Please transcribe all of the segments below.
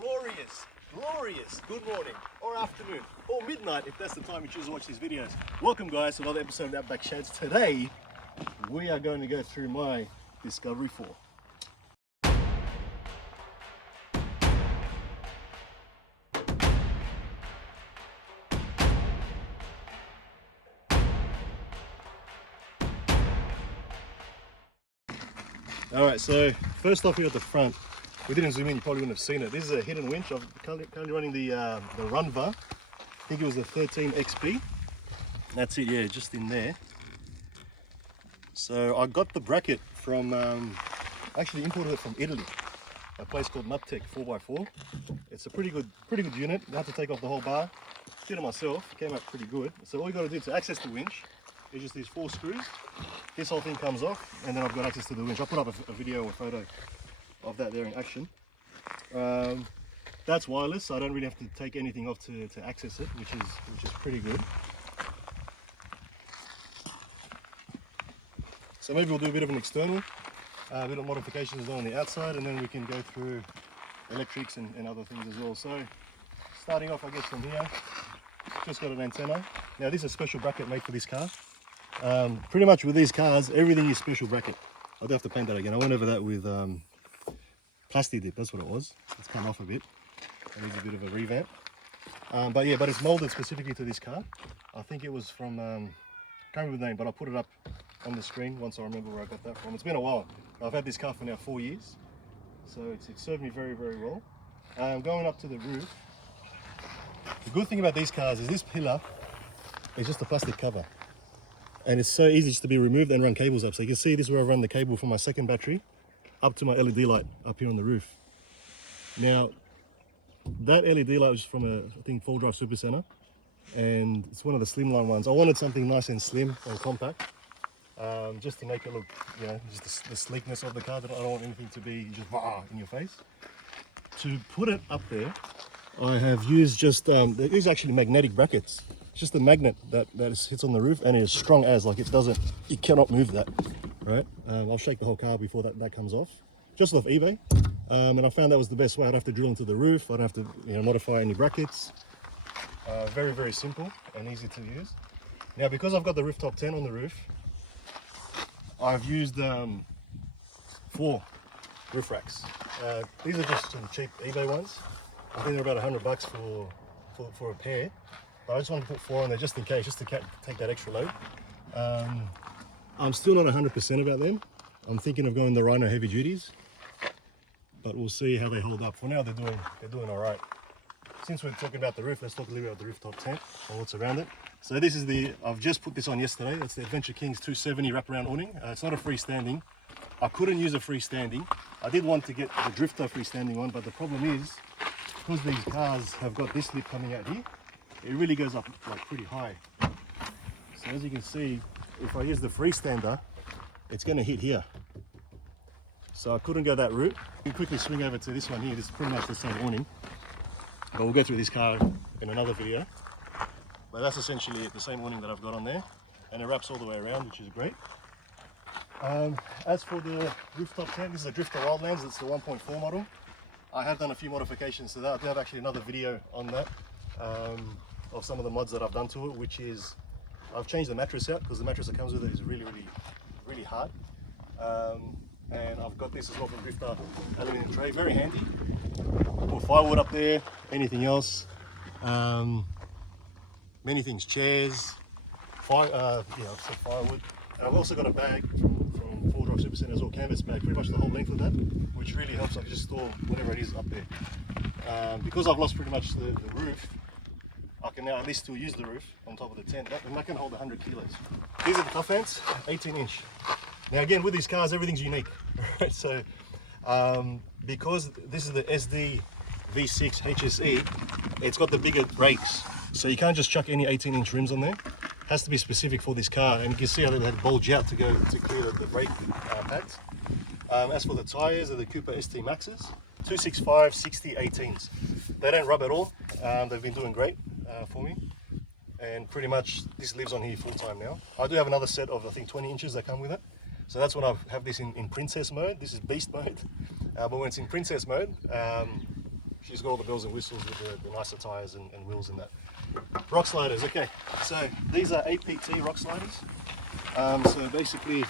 glorious good morning or afternoon or midnight if that's the time you choose to watch these videos. Welcome guys to another episode of Outback Shadz. Today we are going to go through my Discovery 4. Alright, so first off here at the front, we didn't zoom in, you probably wouldn't have seen it. This is a hidden winch. I'm currently running the Runva. I think it was the 13 XP. That's it, yeah, just in there. So I got the bracket from, actually imported it from Italy, a place called Nuptech 4x4. It's a pretty good unit. I had to take off the whole bar. Did it myself, came out pretty good. So all you got to do to access the winch is just these 4 screws. This whole thing comes off, and then I've got access to the winch. I'll put up a video or photo of that there in action. That's wireless, so I don't really have to take anything off to access it, which is pretty good. So maybe we'll do a bit of an external, a bit of modifications on the outside, and then we can go through electrics and other things as well. So starting off, I guess from here, just got an antenna. Now this is a special bracket made for this car. Pretty much with these cars, everything is special bracket. I do have to paint that again. I went over that with plastic dip, that's what it was. It's come off a bit. It needs a bit of a revamp. But it's molded specifically to this car. I think it was from, can't remember the name, but I'll put it up on the screen once I remember where I got that from. It's been a while. I've had this car for now 4 years. So it's served me very, very well. Going up to the roof, the good thing about these cars is this pillar is just a plastic cover. And it's so easy just to be removed and run cables up. So you can see this is where I run the cable from my second battery up to my LED light up here on the roof. Now, that LED light was from a, I think, 4-drive Super Center, and it's one of the slimline ones. I wanted something nice and slim and compact, just to make it look, you know, just the sleekness of the car. I don't want anything to be just in your face. To put it up there, I have used just, these are actually magnetic brackets. It's just a magnet that hits on the roof, and it is strong as, like it doesn't, you cannot move that, right? I'll shake the whole car before that comes off, just off eBay. And I found that was the best way. I don't have to drill into the roof. I don't have to, you know, modify any brackets. Very, very simple and easy to use. Now, because I've got the rooftop tent on the roof, I've used 4 roof racks. These are just some cheap eBay ones. I think they're about $100 for a pair. But I just want to put 4 on there just in case, just to take that extra load. I'm still not 100% about them. I'm thinking of going the Rhino heavy duties, but we'll see how they hold up. For now, they're doing all right. Since we're talking about the roof, let's talk a little bit about the rooftop tent and what's around it. So this is I've just put this on yesterday. It's the Adventure Kings 270 wraparound awning. It's not a freestanding. I couldn't use a freestanding. I did want to get the Drifter freestanding one, but the problem is, because these cars have got this lip coming out here, it really goes up like pretty high. So as you can see, if I use the freestander, it's going to hit here. So I couldn't go that route. We quickly swing over to this one here. This is pretty much the same awning, but we'll go through this car in another video. But that's essentially the same awning that I've got on there, and it wraps all the way around, which is great. As for the rooftop tent, this is a Drifter Wildlands. It's the 1.4 model. I have done a few modifications to that. I do have actually another video on that, of some of the mods that I've done to it, which is I've changed the mattress out because the mattress that comes with it is really, really, really hard. And I've got this as well from Drifter aluminium tray, very handy. Put firewood up there, anything else, many things, chairs, firewood. And I've also got a bag from 4-drive Super Center as well, canvas bag, pretty much the whole length of that, which really helps. I can just store whatever it is up there. Because I've lost pretty much the roof, I can now at least still use the roof on top of the tent, and that can hold 100 kilos. These are the tough ants, 18-inch. Now again, with these cars, everything's unique, right? So because this is the SD V6 HSE, it's got the bigger brakes, so you can't just chuck any 18-inch rims on there. It has to be specific for this car, and you can see how they had to bulge out to clear the brake pads. As for the tires, they're the Cooper ST Maxes, 265 60 18s. They don't rub at all. They've been doing great for me, and pretty much this lives on here full time now. I do have another set of, I think, 20 inches that come with it. So that's when I have this in princess mode. This is beast mode, but when it's in princess mode, she's got all the bells and whistles with the nicer tires and wheels and that. Rock sliders, okay. So these are APT rock sliders. So basically,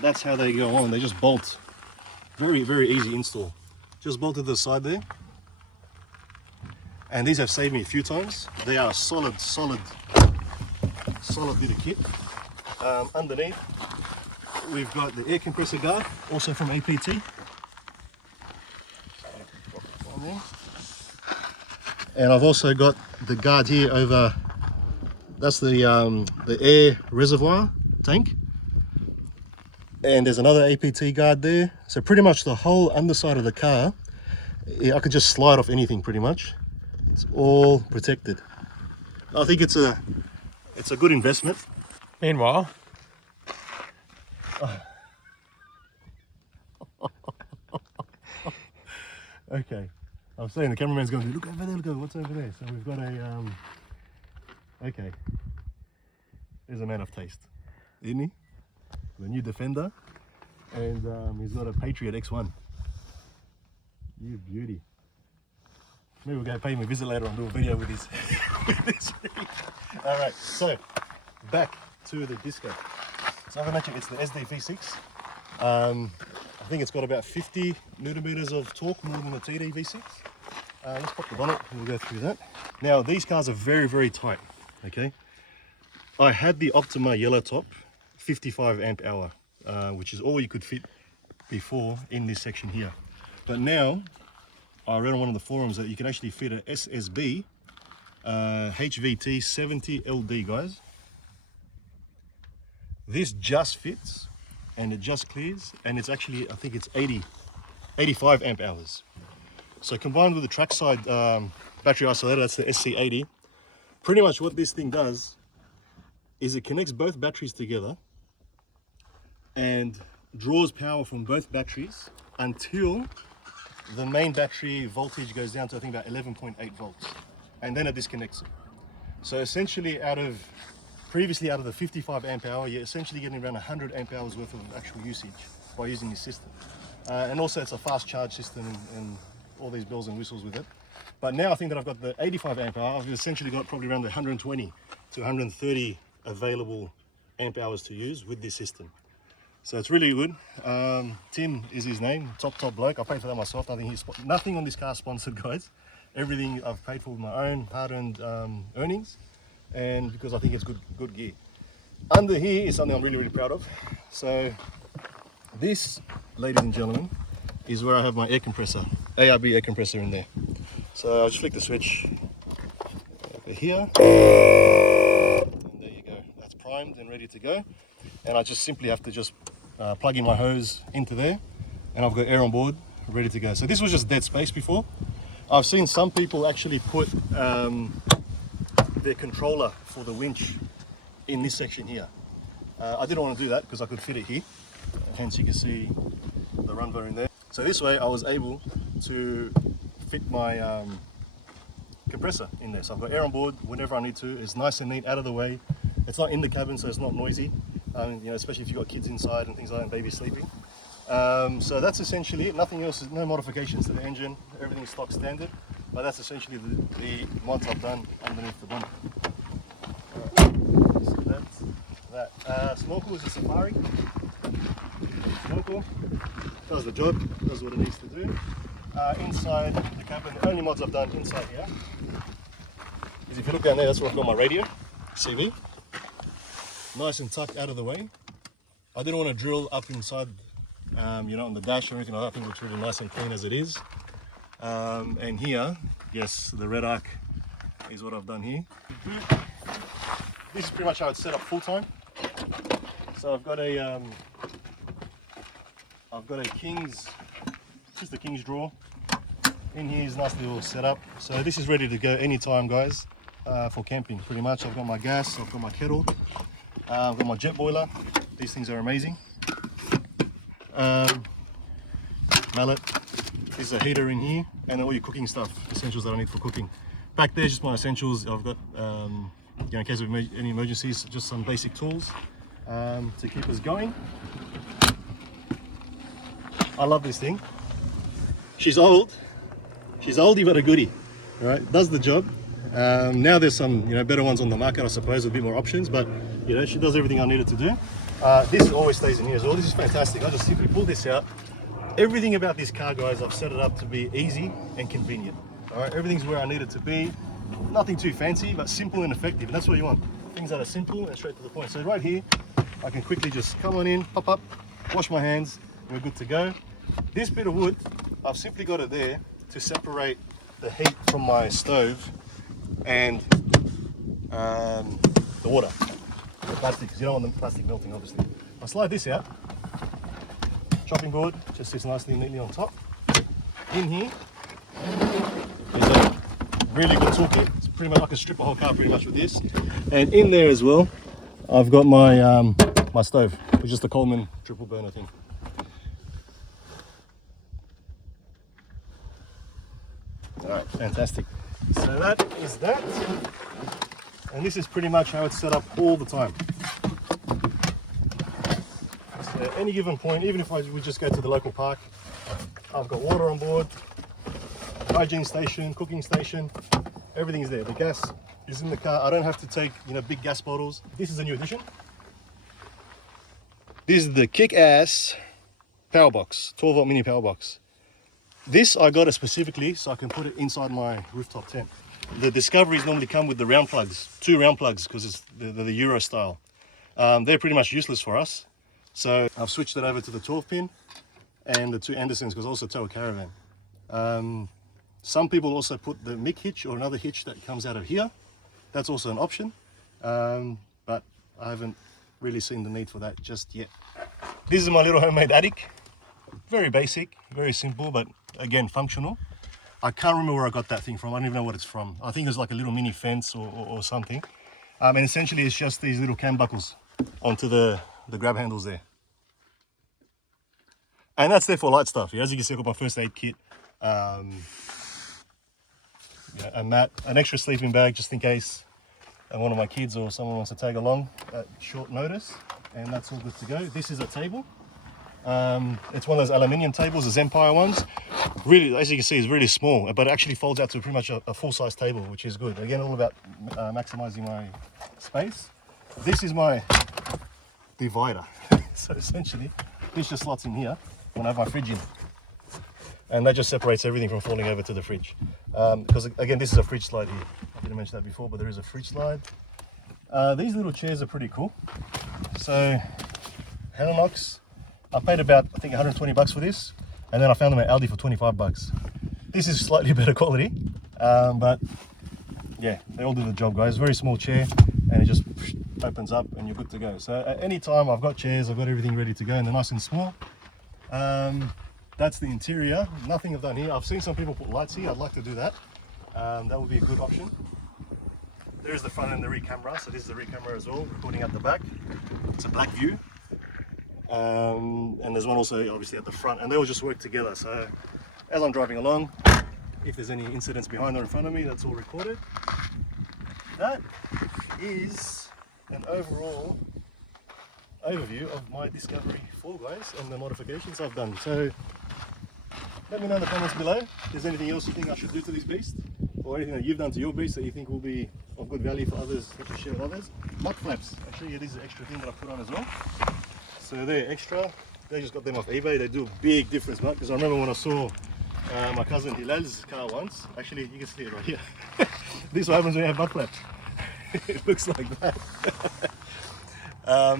that's how they go on. They just bolt. Very, very easy install. Just bolt to the side there. And these have saved me a few times. They are solid bit of kit. Underneath, we've got the air compressor guard, also from APT. And I've also got the guard here over, that's the air reservoir tank. And there's another APT guard there. So pretty much the whole underside of the car, I could just slide off anything pretty much. It's all protected. I think it's a good investment. Meanwhile, okay, I was saying the cameraman's going to look over there, look over what's over there. So we've got a okay, there's a man of taste, isn't he? The new Defender, and he's got a Patriot X1. You beauty. Maybe we'll go pay him a visit later and do a video with his. All right, so back to the Disco. So as I mentioned, it's the SD V6. I think it's got about 50 newton-meters of torque, more than the TD V6. Let's pop the bonnet and we'll go through that. Now these cars are very, very tight. Okay, I had the Optima yellow top, 55 amp hour, which is all you could fit before in this section here. But now I read on one of the forums that you can actually fit an SSB HVT 70 LD, guys. This just fits and it just clears, and it's actually, I think it's 85 amp hours. So combined with the trackside battery isolator, that's the SC80, pretty much what this thing does is it connects both batteries together and draws power from both batteries until the main battery voltage goes down to, I think, about 11.8 volts, and then it disconnects it. So essentially, previously out of the 55 amp hour, you're essentially getting around 100 amp hours worth of actual usage by using this system. And also it's a fast charge system and all these bells and whistles with it. But now I think that I've got the 85 amp hour, I've essentially got probably around the 120 to 130 available amp hours to use with this system. So it's really good. Tim is his name, top bloke. I paid for that myself. Nothing on this car sponsored, guys. Everything I've paid for with my own hard-earned earnings, and because I think it's good gear. Under here is something I'm really, really proud of. So this, ladies and gentlemen, is where I have my air compressor, ARB air compressor in there. So I'll just flick the switch over here, and there you go. That's primed and ready to go. And I just simply have to just plug in my hose into there, and I've got air on board ready to go. So this was just dead space before. I've seen some people actually put their controller for the winch in this section here. I didn't want to do that because I could fit it here, hence you can see the run bar in there. So this way I was able to fit my compressor in there. So I've got air on board whenever I need to. It's nice and neat, out of the way. It's not in the cabin, so it's not noisy. You know, especially if you've got kids inside and things like that, and babies sleeping. So that's essentially it. Nothing else, no modifications to the engine. Everything's stock standard. But that's essentially the mods I've done underneath the bonnet. So that's that. Snorkel is a Safari. Snorkel does the job, does what it needs to do. Inside the cabin, the only mods I've done inside here is, if you look down there, that's where I've got my radio, CV. Nice and tucked out of the way. I didn't want to drill up inside, you know, on the dash or anything like that. I think it looks really nice and clean as it is. And here, yes, the red arc is what I've done here. This is pretty much how it's set up full time. So I've got a King's, just a King's drawer. In here is nice little setup. So this is ready to go anytime, guys, for camping. Pretty much, I've got my gas, I've got my kettle. I've got my jet boiler. These things are amazing. Mallet. There's a heater in here, and all your cooking stuff, essentials that I need for cooking. Back there, just my essentials. I've got, you know, in case of any emergencies, just some basic tools to keep us going. I love this thing. She's old but a goodie, right? Does the job. Now there's some, you know, better ones on the market, I suppose, with a bit more options, but you know, she does everything I needed to do. This always stays in here as well. This is fantastic. I just simply pull this out. Everything about this car, guys, I've set it up to be easy and convenient. All right, everything's where I need it to be. Nothing too fancy, but simple and effective, and that's what you want. Things that are simple and straight to the point. So right here, I can quickly just come on in, pop up, wash my hands, we're good to go. This bit of wood, I've simply got it there to separate the heat from my stove and the water, the plastic, because you don't want the plastic melting, obviously. I slide this out. Chopping board just sits nicely, neatly on top. In here, there's a really good toolkit. It's pretty much, I can strip a whole car pretty much with this. And in there as well, I've got my my stove, which is the Coleman triple burner thing. All right, fantastic. So that is that. And this is pretty much how it's set up all the time. So at any given point, even if we just go to the local park, I've got water on board, hygiene station, cooking station, everything's there. The gas is in the car. I don't have to take, you know, big gas bottles. This is a new addition. This is the kick-ass power box, 12-volt mini power box. This I got it specifically so I can put it inside my rooftop tent. The Discoveries normally come with the round plugs, 2 round plugs, because it's the Euro style. They're pretty much useless for us. So I've switched it over to the 12 pin and the 2 Andersons, because I also tow a caravan. Some people also put the mic hitch or another hitch that comes out of here. That's also an option, but I haven't really seen the need for that just yet. This is my little homemade attic. Very basic, very simple, but again, functional. I can't remember where I got that thing from. I don't even know what it's from. I think it's like a little mini fence or something. And essentially it's just these little cam buckles onto the grab handles there. And that's there for light stuff. As you can see, I've got my first aid kit. Yeah, a mat, an extra sleeping bag just in case one of my kids or someone wants to tag along at short notice. And that's all good to go. This is a table. It's one of those aluminium tables, the Empire ones. Really, as you can see, it's really small, but it actually folds out to pretty much a full-size table, which is good. Again, all about maximizing my space. This is my divider. So essentially, this just slots in here when I have my fridge in. And that just separates everything from falling over to the fridge. Because again, this is a fridge slide here. I didn't mention that before, but there is a fridge slide. These little chairs are pretty cool. So, Hanonox. I paid about, I think, 120 bucks for this, and then I found them at Aldi for 25 bucks. This is slightly better quality, but yeah, they all do the job, guys. Very small chair, and it just opens up and you're good to go. So at any time, I've got chairs, I've got everything ready to go, and they're nice and small. That's the interior. Nothing I've done here. I've seen some people put lights here. I'd like to do that. That would be a good option. There's the front and the rear camera. So this is the rear camera as well, recording at the back. It's a black view. And there's one also obviously at the front, and they all just work together. So as I'm driving along, if there's any incidents behind or in front of me, that's all recorded. That is an overall overview of my Discovery 4, guys, and the modifications I've done. So let me know in the comments below if there's anything else you think I should do to this beast, or anything that you've done to your beast that you think will be of good value for others, that you share with others. Mud flaps, actually, this is an extra thing that I put on as well. So they're extra. They just got them off eBay. They do a big difference, because I remember when I saw my cousin Hilal's car once. Actually, you can see it right here. This is what happens when you have mud flaps. It looks like that.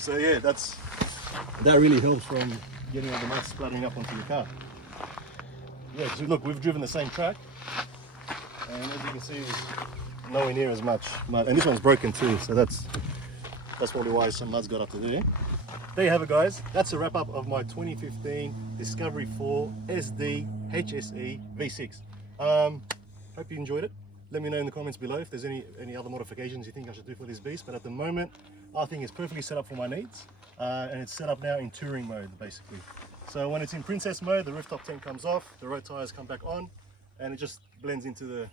So yeah, that really helps from getting all the mud splattering up onto your car. Yeah, so look, we've driven the same track, and as you can see, there's nowhere near as much mud. And this one's broken too, so that's probably why some mud's got up to there. There you have it, guys. That's a wrap up of my 2015 Discovery 4 SD HSE V6. Hope you enjoyed it. Let me know in the comments below if there's any other modifications you think I should do for this beast. But at the moment, I think it's perfectly set up for my needs, and it's set up now in touring mode, basically. So when it's in princess mode, the rooftop tent comes off, the road tires come back on, and it just blends into the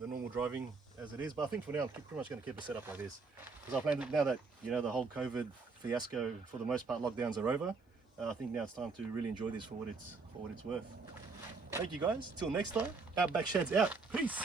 normal driving as it is. But I think for now, I'm pretty much going to keep it set up like this, because I plan to, now that the whole COVID fiasco, for the most part, lockdowns are over. I think now it's time to really enjoy this for what it's worth. Thank you guys. Till next time. Outback Shadz out. Peace.